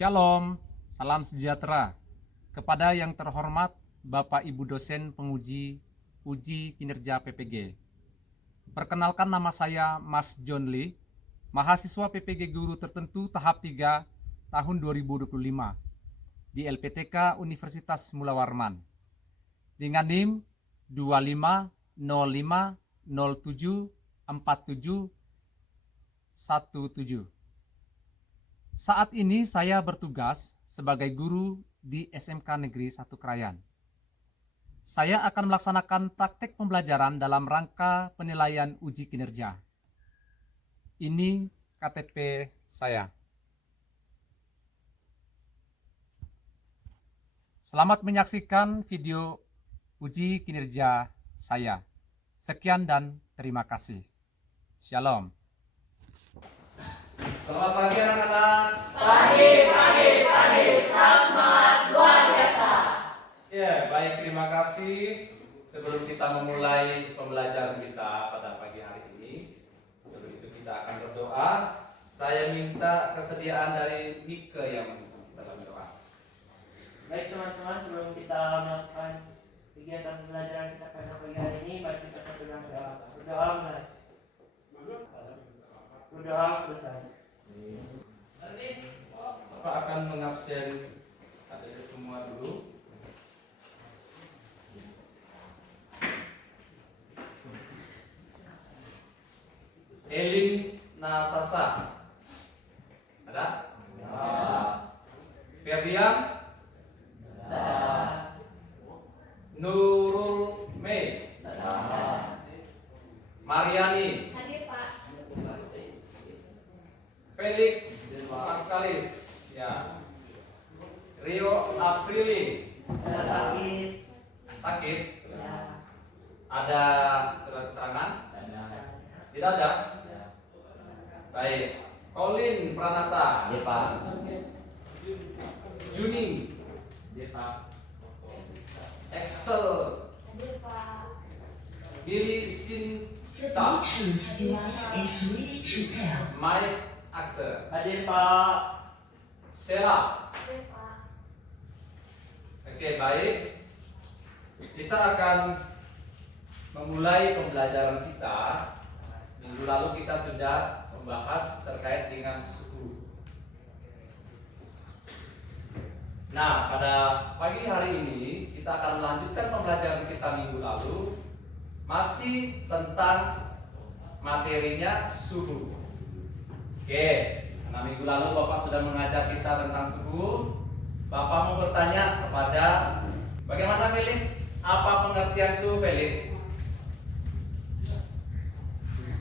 Shalom, salam sejahtera kepada yang terhormat Bapak Ibu dosen penguji uji kinerja PPG. Perkenalkan, nama saya Mas John Lee, mahasiswa PPG Guru Tertentu tahap 3 tahun 2025 di LPTK Universitas Mula Warman dengan NIM 2505074717. Saat ini saya bertugas sebagai guru di SMK Negeri 1 Krayan. Saya akan melaksanakan praktek pembelajaran dalam rangka penilaian uji kinerja. Ini KTP saya. Selamat menyaksikan video uji kinerja saya. Sekian dan terima kasih. Shalom. Selamat pagi anak-anak. Pagi, semangat luar biasa. Ya, baik, terima kasih. Sebelum kita memulai pembelajaran kita pada pagi hari ini, sebelum itu kita akan berdoa. Saya minta kesediaan dari Mika yang dalam doa. Baik teman-teman, sebelum kita melakukan kegiatan pembelajaran kita pada pagi hari ini, mari kita satu dalam doa. Berdoa selesai. Nanti Bapak akan mengabsen adik semua dulu. Elin Natasha. Ada? Ferdian? Nurul Mei. Mariani. Hadir, Pak. Felix Pascalis. Ya. Rio Aprili. Sakit? Ada surat keterangan? Tidak ada? Baik. Colin Pranata. Ya Pak. Juning. Ya Pak. Excel. Hadir, Pak. Billy Sinta. Mike Actor. Hadir Pak. Sheila. Hadir, Pak. Oke, baik. Kita akan memulai pembelajaran kita. Minggu lalu kita sudah membahas terkait dengan suhu. Nah, pada pagi hari ini kita akan melanjutkan pembelajaran kita minggu lalu, masih tentang materinya suhu. Oke, karena minggu lalu Bapak sudah mengajar kita tentang suhu. Bapak mau bertanya kepada bagaimana Felix? Apa pengertian suhu, Felix?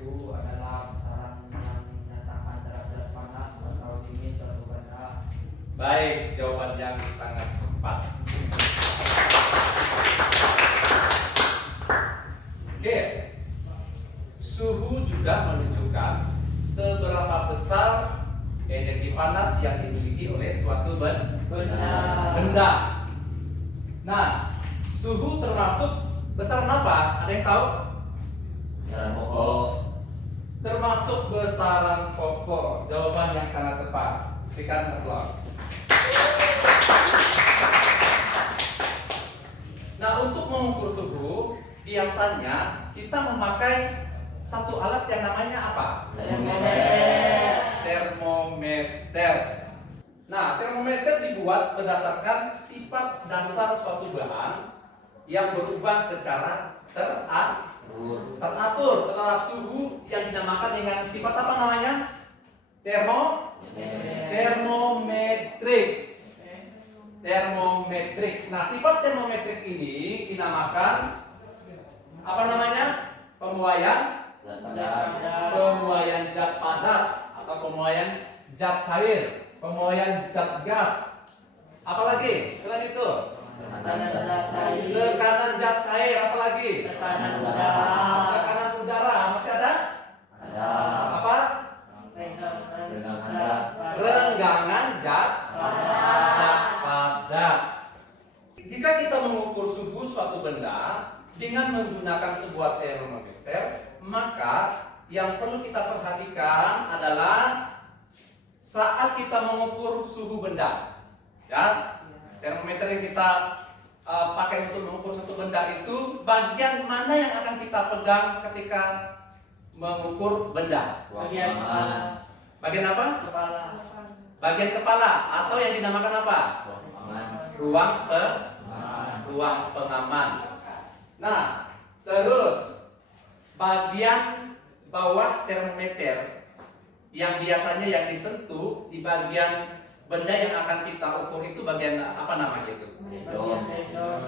Suhu adalah besaran yang menyatakan derajat panas atau dingin suatu benda. Baik, jawaban yang sangat tepat. Oke, suhu juga menunjukkan seberapa besar energi panas yang dimiliki oleh suatu benda. Nah, suhu termasuk besaran apa? Ada yang tahu? Besaran pokok. Termasuk besaran pokok. Jawaban yang sangat tepat. Berikan aplaus. Nah, untuk mengukur suhu, biasanya kita memakai satu alat yang namanya apa? Termometer. Nah, termometer dibuat berdasarkan sifat dasar suatu bahan yang berubah secara teratur terhadap suhu yang dinamakan dengan sifat apa namanya? Termometrik. Nah, sifat termometrik ini dinamakan apa namanya? Pemuaian zat padat atau pemuaian zat cair, pemuaian zat gas. Apalagi selain itu? Tekanan zat cair, apalagi? Tekanan udara. Tekanan udara, masih ada? Ada. Apa? Renggangan zat padat. Jika kita mengukur suhu suatu benda dengan menggunakan sebuah termometer, maka yang perlu kita perhatikan adalah saat kita mengukur suhu benda. Ya, termometer yang kita pakai untuk mengukur suatu benda itu, bagian mana yang akan kita pegang ketika mengukur benda? Bagian kepala. Bagian apa? Kepala. Bagian kepala atau yang dinamakan apa? Ruang pengaman. Nah, terus bagian bawah termometer yang biasanya yang disentuh di bagian benda yang akan kita ukur itu bagian apa namanya itu? Bagian tendon.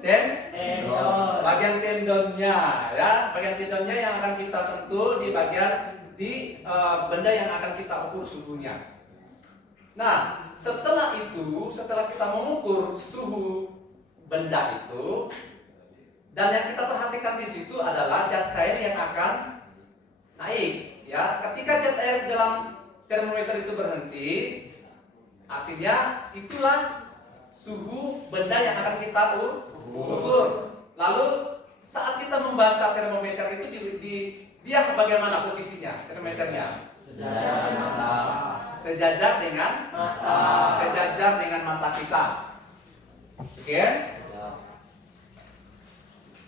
Tendon. Bagian tendonnya, ya, bagian tendonnya yang akan kita sentuh di bagian benda yang akan kita ukur suhunya. Nah, setelah kita mengukur suhu benda itu, dan yang kita perhatikan di situ adalah zat cair yang akan naik. Ya, ketika zat air dalam termometer itu berhenti, artinya itulah suhu benda yang akan kita ukur. Lalu saat kita membaca termometer itu dia bagaimana posisinya termometernya? Sejajar dengan mata kita. Oke?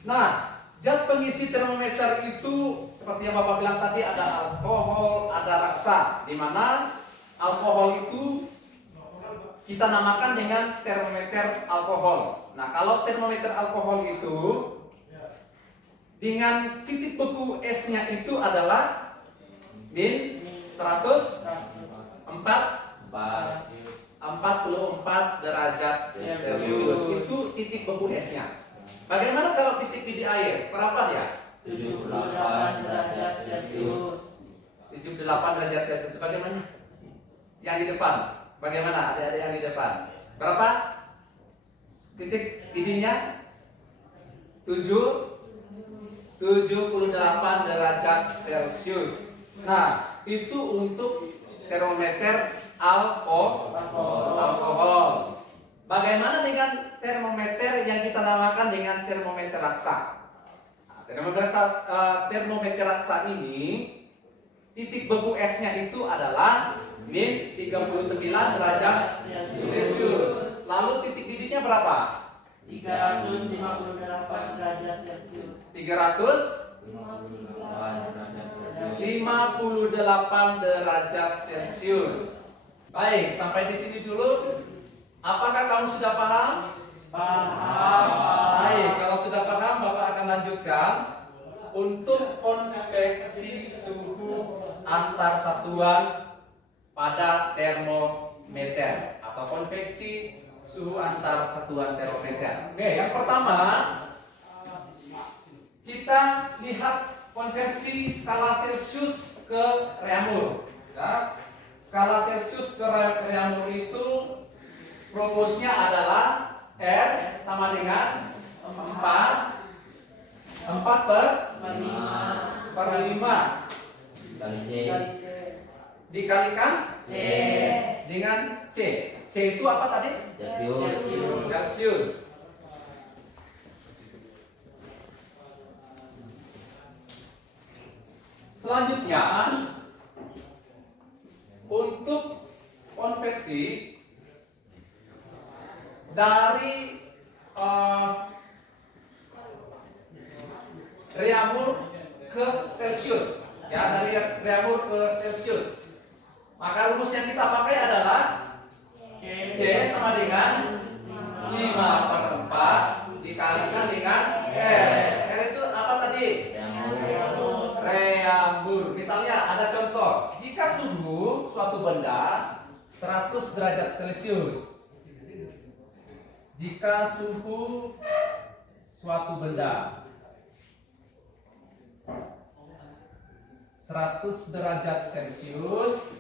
Nah, zat pengisi termometer itu seperti yang Bapak bilang tadi, ada alkohol, ada raksa, di mana alkohol itu kita namakan dengan termometer alkohol. Nah, kalau termometer alkohol itu dengan titik beku S-nya itu adalah min 144 derajat Celcius. Itu titik beku S-nya. Bagaimana kalau titik di air? Berapa dia? 78 derajat Celcius. 78 derajat Celcius. Bagaimana? Yang di depan. Bagaimana? Ada yang di depan. Berapa? Titik didihnya? 78 derajat Celcius. Nah, itu untuk termometer alkohol. Bagaimana dengan termometer yang kita namakan dengan termometer raksa? Nah, termometer raksa ini titik beku S-nya itu adalah min 39 derajat Celcius. Lalu titik didihnya berapa? 358 derajat Celcius. 358 derajat Celcius. Baik, sampai di sini dulu. Apakah kamu sudah paham? Paham. Baik, kalau sudah paham, Bapak akan lanjutkan untuk konveksi suhu antar satuan pada termometer atau konveksi suhu antar satuan termometer. Oke, yang pertama kita lihat konversi skala Celcius ke Reaumur. Ya. Skala Celcius ke Reaumur itu rumusnya adalah R sama dengan 4 per 5 dikalikan C. dengan C. C itu apa tadi? Celcius. Selanjutnya untuk konveksi dari Reaumur ke Celcius, ya, dari Reaumur ke Celcius, maka rumus yang kita pakai adalah C sama dengan 5/4 dikalikan dengan R. R itu apa tadi? Reaumur. Misalnya ada contoh, jika suhu suatu benda 100 derajat Celcius. Jika suhu suatu benda 100 derajat Celcius,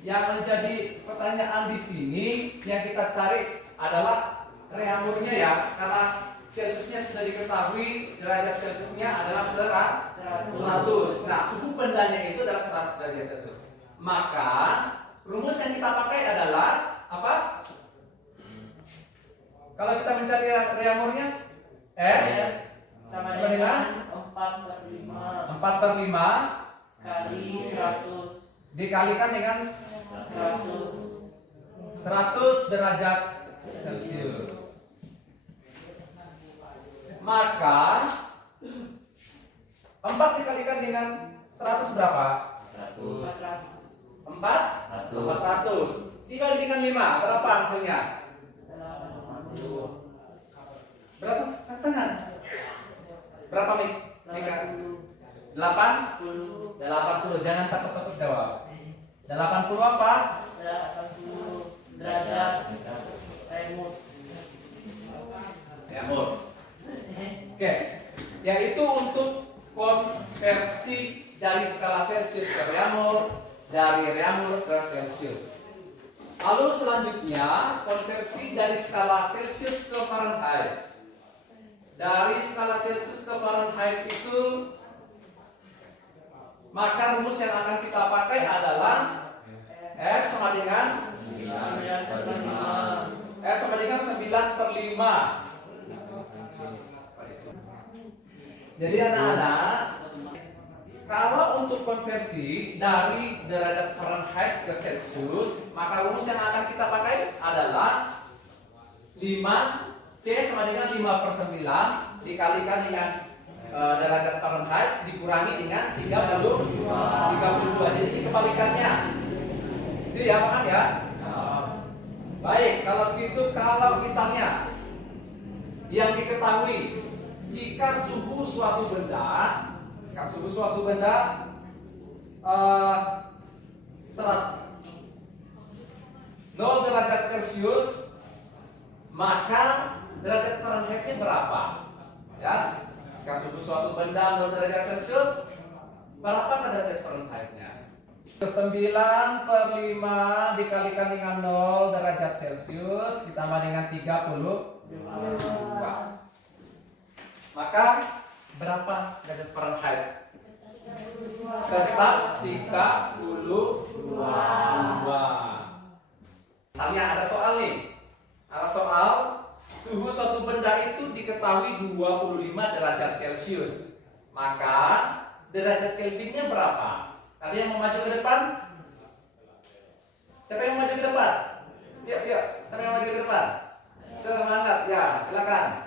yang menjadi pertanyaan di sini yang kita cari adalah Reaumurnya, ya, karena Celciusnya sudah diketahui, derajat Celciusnya adalah 100. Nah, suhu bendanya itu adalah 100 derajat Celcius. Maka rumus yang kita pakai adalah apa? Kalau kita mencari Reaumurnya, R sama dengan 4/5 4/5 kali 100 dikalikan dengan 100 derajat Celcius. Maka 4 dikalikan dengan 100 berapa? 400. Dikali dengan 5 berapa hasilnya? Berapa? Katakan. Berapa Mika? 80. Jangan takut-takut jawab. 80 apa? 80 derajat Reamur. Oke. Yaitu untuk konversi dari skala Celcius ke reamur, dari reamur ke Celcius. Lalu selanjutnya konversi dari skala Celcius ke Fahrenheit. Dari skala Celcius ke Fahrenheit itu, maka rumus yang akan kita pakai adalah F sama dengan 9/5. Jadi anak-anak, kalau untuk konversi dari derajat Fahrenheit ke Celcius, maka rumus yang akan kita pakai adalah 5C sama dengan 5/9 dikalikan dengan derajat Fahrenheit dikurangi dengan 32. Jadi ini kebalikannya. Itu ya, paham ya? Baik, kalau begitu, kalau misalnya yang diketahui jika suhu suatu benda serat 0 derajat Celcius, maka derajat Fahrenheitnya berapa? Ya, jika suhu suatu benda 0 derajat Celcius, berapa derajat Fahrenheitnya? 9/5 dikalikan dengan 0 derajat Celcius ditambah dengan 32. Maka berapa derajat Fahrenheit? Tetap 32. Misalnya ada soal nih. Ada soal suhu suatu benda itu diketahui 25 derajat Celcius. Maka derajat Kelvinnya berapa? Ada yang mau maju ke depan? Siapa yang mau maju ke depan? Yuk. Siapa yang mau maju ke depan? Semangat ya, silakan.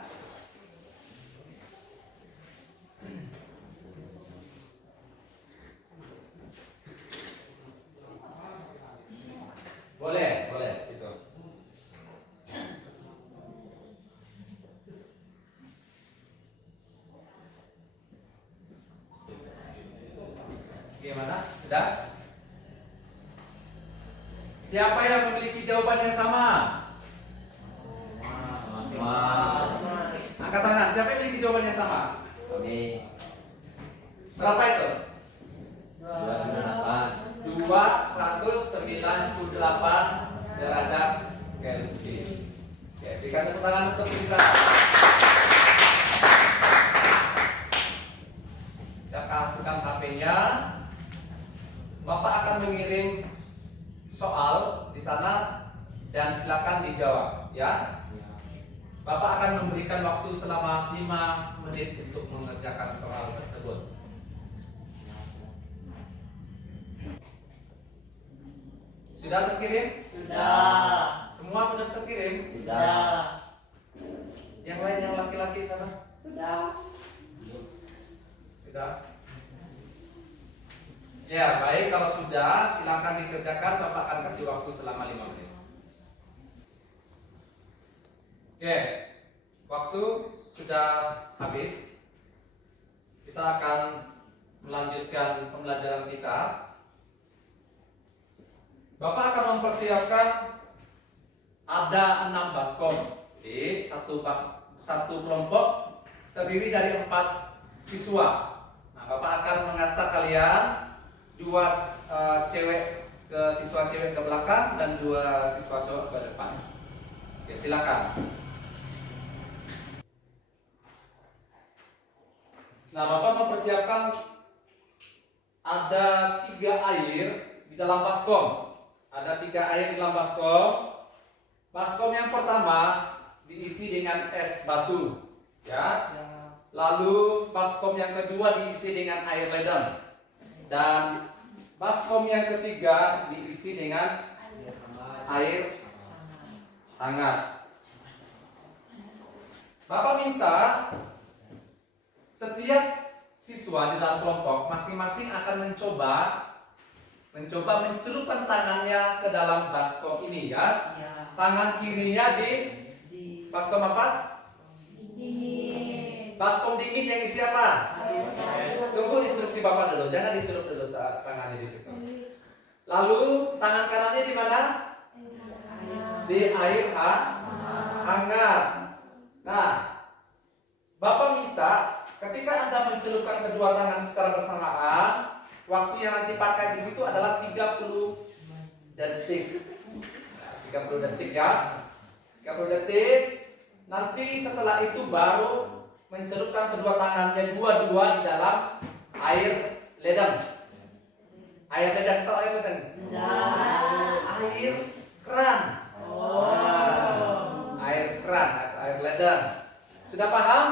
Boleh, situ. Gimana? Sudah? Siapa yang memiliki jawaban yang sama? Angkat tangan. Siapa yang memiliki jawaban yang sama? Berapa itu? 298 derajat Kelvin. Oke, berikan tepuk tangan untuk Risa. Siapkan HP-nya. Bapak akan mengirim soal di sana dan silakan dijawab, ya. Bapak akan memberikan waktu selama 5 menit untuk mengerjakan soal tersebut. Sudah terkirim? Sudah. Semua sudah terkirim? Sudah. Yang lain yang laki-laki sana? Sudah. Sudah? Ya, baik, kalau sudah silakan dikerjakan. Bapak akan kasih waktu selama 5 menit. Oke, waktu sudah habis. Kita akan melanjutkan pembelajaran kita. Bapak akan mempersiapkan ada 6 baskom. Jadi satu kelompok terdiri dari 4 siswa. Nah, Bapak akan mengacak kalian 2 cewek ke siswa cewek ke belakang dan 2 siswa cowok ke depan. Oke, silakan. Nah, Bapak mempersiapkan ada 3 air di dalam baskom. Ada 3 air di dalam baskom. Baskom yang pertama diisi dengan es batu, ya. Lalu baskom yang kedua diisi dengan air ledeng. Dan Baskom yang ketiga diisi dengan air hangat. Bapak minta setiap siswa di dalam kelompok masing-masing akan mencoba mencelupkan tangannya ke dalam baskom ini ya. Ya. Tangan kirinya di baskom apa? Baskom dingin yang isi apa? Tunggu instruksi Bapak dulu, jangan dicelup dulu tangannya di situ. Lalu tangan kanannya di mana? Di air hangat. Nah, Bapak minta ketika Anda mencelupkan kedua tangan secara bersamaan, waktu yang nanti pakai di situ adalah 30 detik. 30 detik ya. 30 detik. Nanti setelah itu baru mencelupkan kedua tangannya dua-dua di dalam air ledeng. Air ledeng atau air ledeng? Air keran. Air keran atau air ledeng. Sudah paham?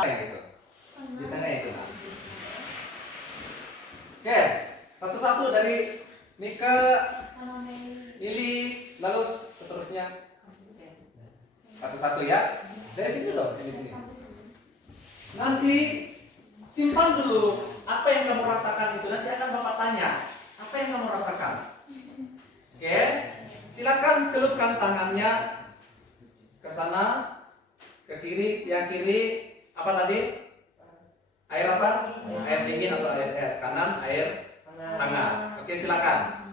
Kayak gitu. Di tengah itu. Oke, satu-satu dari Mika, Lili, lalu seterusnya. Satu-satu ya. Dari sini loh, dari sini. Nanti simpan dulu apa yang kamu rasakan itu. Nanti akan Bapak tanya, apa yang kamu rasakan? Oke, silakan celupkan tangannya ke sana, ke kiri. Yang kiri apa tadi? Air apa? Air dingin atau air es? Kanan air hangat. Oke, silakan.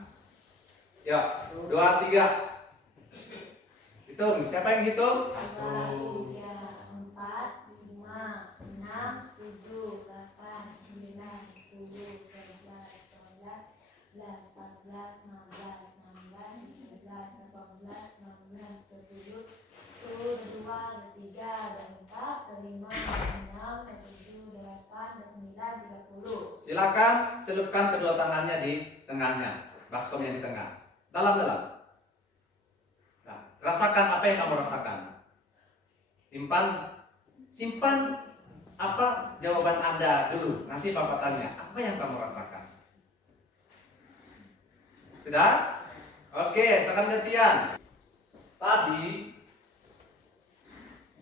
Yuk, 2, 3. Hitung, siapa yang hitung? 2, 3, 4, 5, 6, 7, 8, 9, 10, 11, 12, 14, 15, 16, 17, 18, 19, 20, 22, 23, 24, 25, 26, 27, 28, 29, 30. Silakan celupkan kedua tangannya di tengahnya, baskom yang di tengah, dalam-dalam. Nah, rasakan apa yang kamu rasakan. Simpan apa jawaban Anda dulu. Nanti Bapak tanya, apa yang kamu rasakan? Sudah? Oke, sekarang gantian. Tadi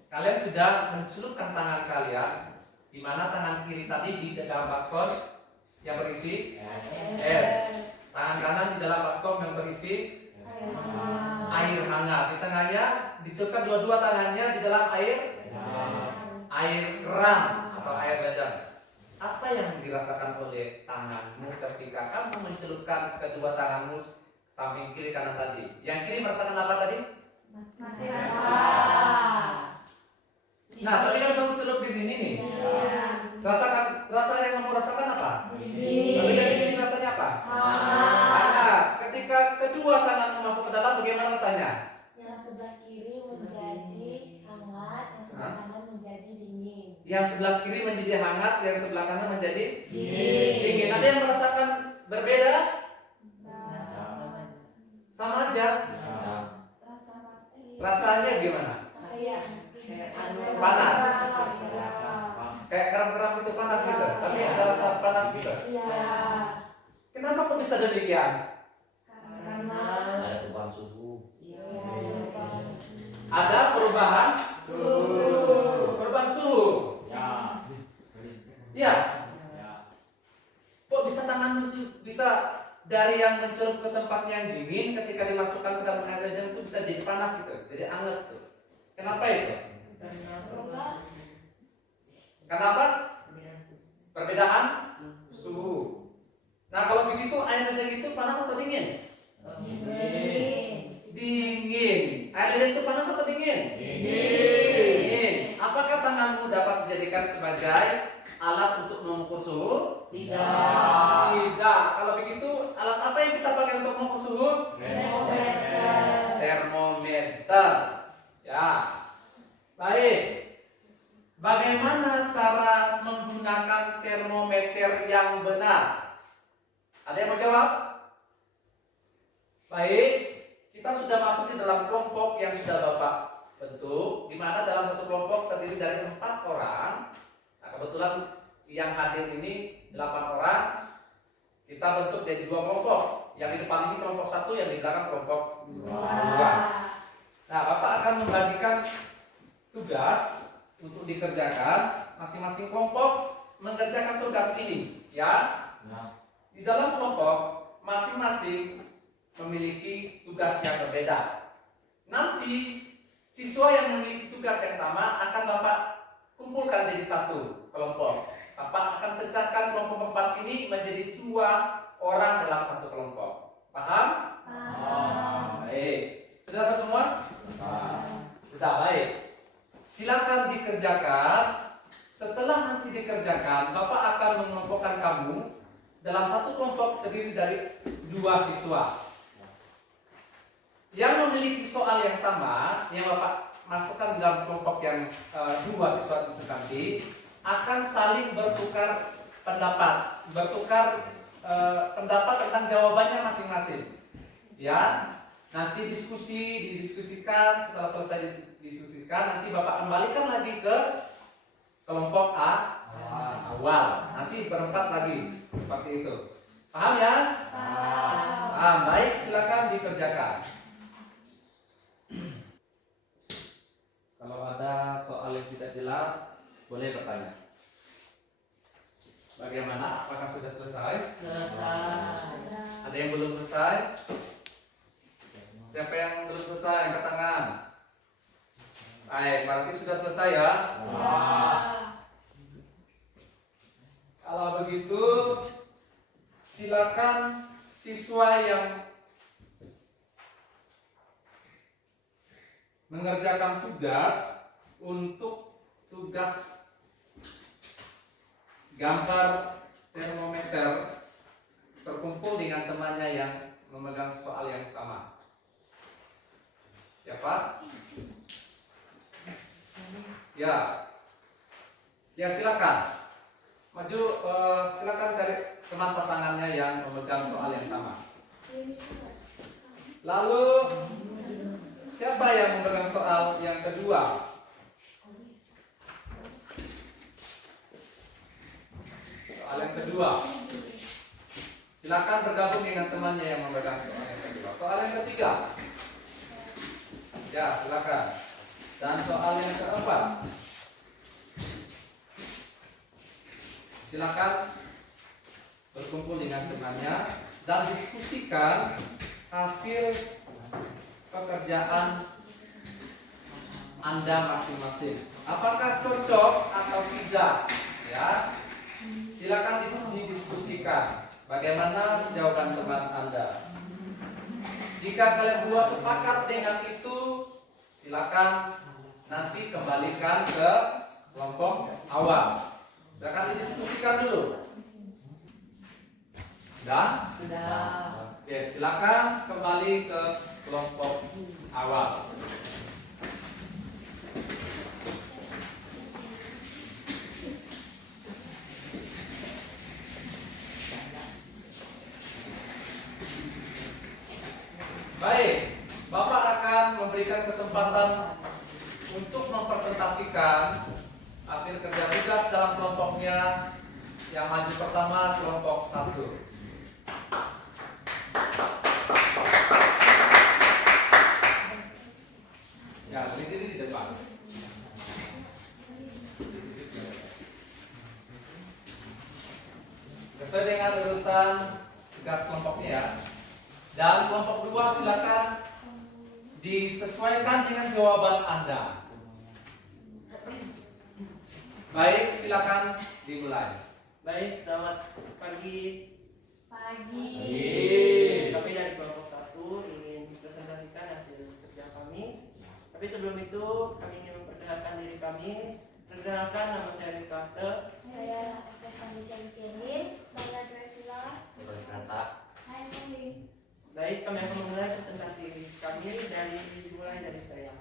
kalian sudah mencelupkan tangan kalian, di mana tangan kiri tadi di dalam baskom yang berisi es. Tangan kanan di dalam baskom yang berisi air hangat. Di tengahnya dicelupkan dua-dua tangannya di dalam air keran atau air ledeng. Apa yang dirasakan oleh tanganmu ketika kamu mencelupkan kedua tanganmu samping kiri kanan tadi? Yang kiri merasakan apa tadi? Nah, tadi kan kamu celup di sini nih. Rasa yang kamu rasakan apa? Lalu yang di sini rasanya apa? Hangat. Ketika kedua tanganmu masuk ke dalam, bagaimana rasanya? Yang sebelah kiri menjadi hangat, yang sebelah kanan menjadi dingin. Yang sebelah kiri menjadi hangat, yang sebelah kanan menjadi dingin. Ada yang merasakan berbeda? Sama aja. Rasanya gimana? Panas. Kayak keram-keram itu panas gitu. Tapi ada rasa panas gitu. Kenapa kok bisa demikian? Ada perubahan suhu. Ada perubahan suhu. Ya. Kok bisa tanganmu bisa dari yang mencelup ke tempat yang dingin, ketika dimasukkan ke dalam air ledeng itu bisa jadi panas gitu, jadi hangat tuh. Kenapa itu? Kenapa? Perbedaan suhu. Nah, kalau begitu air ledeng itu panas atau dingin? Dingin. Air ledeng itu panas atau dingin? Dingin. Apakah tanganmu dapat dijadikan sebagai alat untuk mengukur suhu? Tidak. Kalau begitu, alat apa yang kita pakai untuk mengukur suhu? Termometer. Ya. Baik. Bagaimana cara menggunakan termometer yang benar? Ada yang mau jawab? Baik, kita sudah masuk di dalam kelompok yang sudah Bapak bentuk, di mana dalam satu kelompok terdiri dari 4 orang. Nah, kebetulan yang hadir ini 8 orang. Kita bentuk jadi 2 kelompok. Yang di depan ini kelompok 1, yang di belakang kelompok 2. Nah, Bapak akan membagikan tugas untuk dikerjakan. Masing-masing kelompok mengerjakan tugas ini, ya. Di dalam kelompok masing-masing memiliki tugas yang berbeda. Nanti siswa yang memiliki tugas yang sama akan Bapak kumpulkan jadi 1 kelompok. Bapak akan pecahkan kelompok 4 ini menjadi 2 orang dalam 1 kelompok. Paham? Baik. Sudah apa semua? Sudah, baik. Silakan dikerjakan. Setelah nanti dikerjakan, Bapak akan mengelompokkan kamu dalam 1 kelompok terdiri dari 2 siswa. Yang memiliki soal yang sama, yang Bapak masukkan dalam kelompok yang 2 siswa itu nanti akan saling bertukar pendapat, pendapat tentang jawabannya masing-masing. Ya, nanti didiskusikan. Setelah selesai didiskusikan, nanti Bapak kembalikan lagi ke kelompok awal. Nanti berempat lagi seperti itu. Paham ya? Baik, silakan dikerjakan. Kalau ada soal yang tidak jelas, boleh bertanya. Bagaimana? Apakah sudah selesai? Selesai. Ada yang belum selesai? Siapa yang belum selesai? Angkat tangan. Baik, berarti sudah selesai ya? Kalau begitu, silakan siswa yang mengerjakan tugas untuk tugas gambar termometer berkumpul dengan temannya yang memegang soal yang sama. Siapa? Ya, silakan maju. Silakan cari teman pasangannya yang memegang soal yang sama. Lalu siapa yang memegang soal yang kedua? Soal yang kedua. Silakan bergabung dengan temannya yang memegang soal yang kedua. Soal yang ketiga. Ya, silakan. Dan soal yang keempat. Silakan berkumpul dengan temannya dan diskusikan hasil pekerjaan Anda masing-masing. Apakah cocok atau tidak? Ya, silakan didiskusikan. Bagaimana jawaban teman Anda? Jika kalian berdua sepakat dengan itu, silakan nanti kembalikan ke kelompok awal. Silakan didiskusikan dulu. Sudah? Oke, silakan kembali ke kelompok awal. Baik, Bapak akan memberikan kesempatan untuk mempresentasikan hasil kerja tugas dalam kelompoknya. Yang maju pertama kelompok 1. Ya, berdiri di depan. Sesuai dengan urutan tugas kelompoknya ya. Dan kelompok 2 silakan disesuaikan dengan jawaban Anda. Baik, silakan dimulai. Baik, selamat pagi. Pagi. Kami dari kelompok 1 ingin presentasikan hasil kerja kami. Tapi sebelum itu kami ingin memperkenalkan diri kami. Perkenalkan, nama saya Rikarte. Saya Akses Sandisha Firlin. Saya Graciela. Hai Mami. Baik, kami akan memulai presentasi kami dimulai dari saya.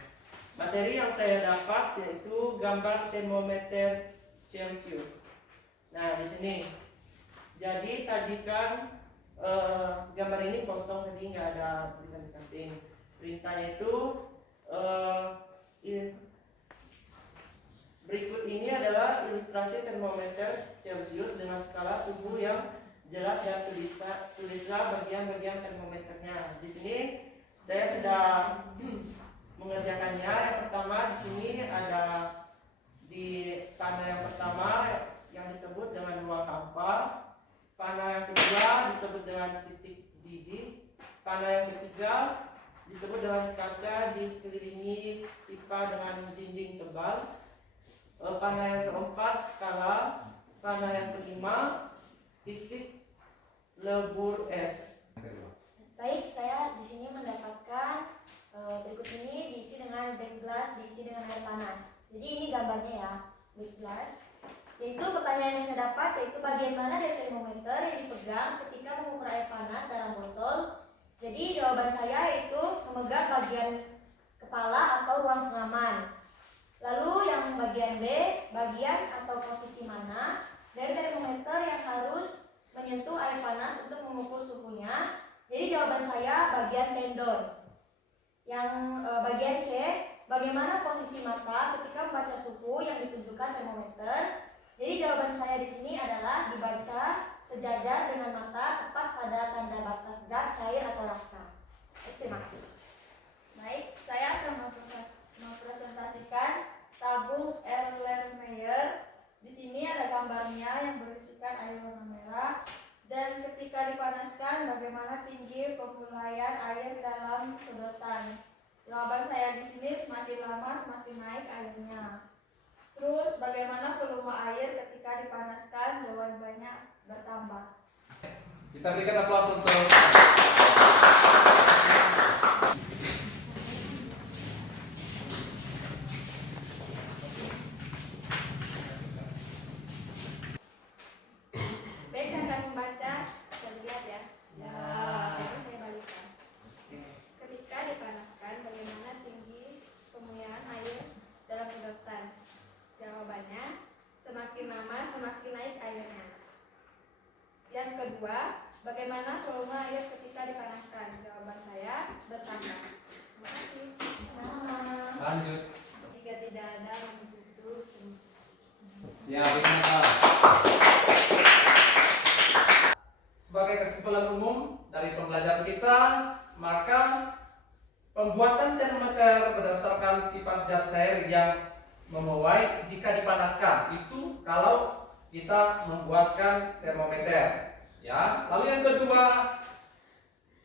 Materi yang saya dapat yaitu gambar termometer Celcius. Nah, di sini. Jadi tadi kan gambar ini kosong, tadi nggak ada tulisan di samping. Perintahnya itu berikut ini adalah ilustrasi termometer Celcius dengan skala suhu yang jelas dan tulislah bagian-bagian termometernya. Di sini saya sudah mengerjakannya. Yang pertama di sini ada di panah yang pertama yang disebut dengan ruang hampa, panah yang kedua disebut dengan titik didih, panah yang ketiga disebut dengan kaca di sekelilingi pipa dengan dinding tebal, panah yang keempat skala, panah yang kelima titik lebur es. Baik, saya di sini mendapatkan berikut ini diisi dengan back glass, diisi dengan air panas. Jadi ini gambarnya ya, back glass. Yaitu pertanyaan yang saya dapat yaitu bagian mana dari termometer yang dipegang ketika mengukur air panas dalam botol. Jadi jawaban saya yaitu memegang bagian kepala atau ruang pengaman. Lalu yang bagian B, bagian atau posisi mana dari termometer yang harus menyentuh air panas untuk mengukur suhunya. Jadi jawaban saya bagian tendon. Yang bagian C, bagaimana posisi mata ketika membaca suhu yang ditunjukkan termometer. Jadi jawaban saya di sini adalah dibaca sejajar dengan mata tepat pada tanda batas zat, cair atau rasa. Terima kasih. Baik, saya akan mempresentasikan tabung Erlenmeyer. Di sini ada gambarnya yang berisikan air warna merah dan ketika dipanaskan bagaimana tinggi pemulaian air dalam sedotan. Jawaban saya di sini semakin lama semakin naik airnya. Terus bagaimana volume air ketika dipanaskan? Jawabannya bertambah. Kita berikan aplaus untuk Baik, saya akan membaca. Bisa dilihat ya. Ini saya balikkan. Ketika dipanaskan, bagaimana tinggi pemuyaan air dalam sedotan? Jawabannya, semakin lama semakin naik airnya. Yang kedua, bagaimana volume air ketika dipanaskan? Jawaban saya bertambah. Terima kasih. Sama. lanjut. Jika tidak ada tutup. Ya, benar. Sebagai kesimpulan umum dari pembelajaran kita, maka pembuatan termometer berdasarkan sifat zat cair yang memuai jika dipanaskan itu kalau kita membuatkan termometer. Ya, lalu yang kedua,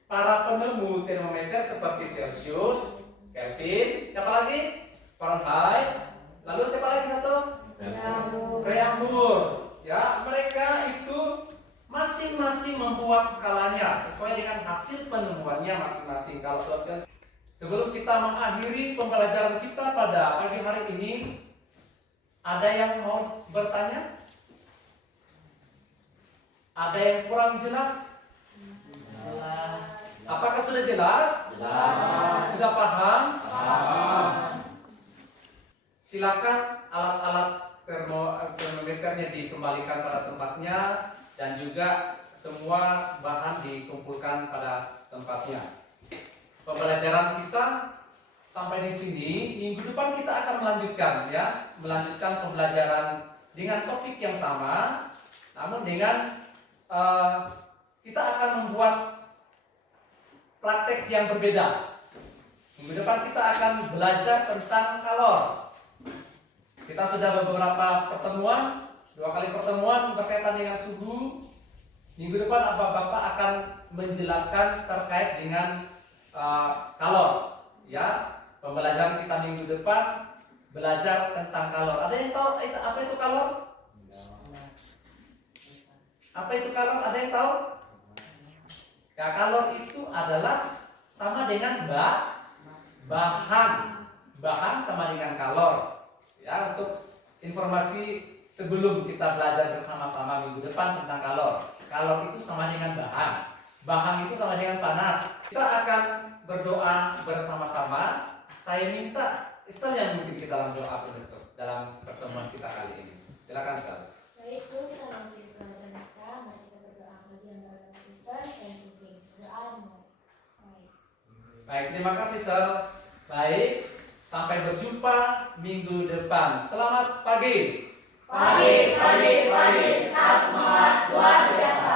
para penemu termometer seperti Celsius, Kelvin, siapa lagi? Fahrenheit, lalu siapa lagi satu? Preambur. Ya, mereka itu masing-masing membuat skalanya sesuai dengan hasil penemuannya masing-masing. Kalau Celsius. Sebelum kita mengakhiri pembelajaran kita pada pagi hari ini, ada yang mau bertanya? Ada yang kurang jelas? Apakah sudah jelas? Sudah paham? Silakan alat-alat termometernya dikembalikan pada tempatnya dan juga semua bahan dikumpulkan pada tempatnya. Pembelajaran kita sampai di sini. Minggu depan kita akan melanjutkan pembelajaran dengan topik yang sama, namun dengan kita akan membuat praktek yang berbeda. Minggu depan kita akan belajar tentang kalor. Kita sudah beberapa pertemuan, 2 kali pertemuan berkaitan dengan suhu. Minggu depan Bapak akan menjelaskan terkait dengan kalor. Ya, pembelajaran kita minggu depan belajar tentang kalor. Ada yang tahu apa itu kalor? Apa itu kalor? Ada yang tahu? Ya, kalor itu adalah sama dengan bahan. Bahan sama dengan kalor. Ya, untuk informasi sebelum kita belajar bersama-sama minggu depan tentang kalor. Kalor itu sama dengan bahan. Bahan itu sama dengan panas. Kita akan berdoa bersama-sama. Saya minta Isal yang mungkin kita dalam doa penutup dalam pertemuan kita kali ini. Silakan Isal. Baik, so kita lanjut pelajaran kita. Mari kita berdoa bagi yang berada di Kristen dan penting. Berdoa baik. Baik, terima kasih Isal. Baik, sampai berjumpa minggu depan. Selamat pagi. Pagi, tetap semangat, luar biasa.